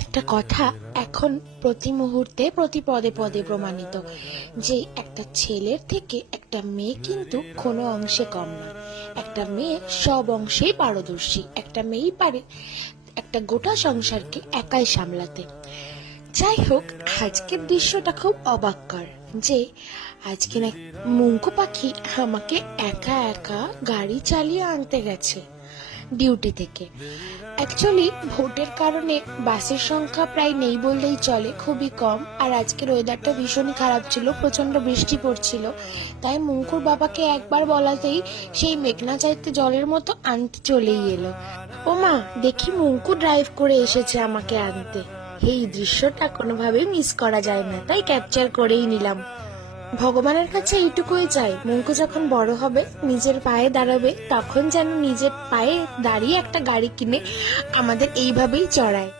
একটা কথা এখন প্রতি মুহূর্তে প্রতি পদে পদে প্রমাণিত যে একটা ছেলের থেকে একটা মেয়ে কিন্তু কোনো অংশে কম না। একটা মেয়ে সব অংশেই পারদর্শী, একটা মেয়েই পারে একটা গোটা সংসারকে একাই সামলাতে। যাই হোক, আজকের দৃশ্যটা খুব অবাককর যে আজকে না মুঙ্কু পাখি আমাকে একা একা গাড়ি চালিয়ে আনতে গেছে ডিউটি থেকে। অ্যাকচুয়ালি ভোটের কারণে বাসের সংখ্যা প্রায় নেই বললেই চলে, খুবই কম। আর আজকের ওয়েদারটা ভীষণই খারাপ ছিল, প্রচন্ড বৃষ্টি পড়ছিল। তাই মুঙ্কুর বাবাকে একবার বলাতেই সেই মেঘনা চাইতে জলের মতো আনতে চলেই এলো। ও মা, দেখি মুঙ্কু ড্রাইভ করে এসেছে আমাকে আনতে। এই দৃশ্যটা কোনোভাবেই মিস করা যায় না, তাই ক্যাপচার করেই নিলাম। ভগবানের কাছে এইটুকুই চাই, মুঙ্কু যখন বড় হবে, নিজের পায়ে দাঁড়াবে, তখন যেন নিজের পায়ে দাঁড়িয়ে একটা গাড়ি কিনে আমাদের এইভাবেই চড়ায়।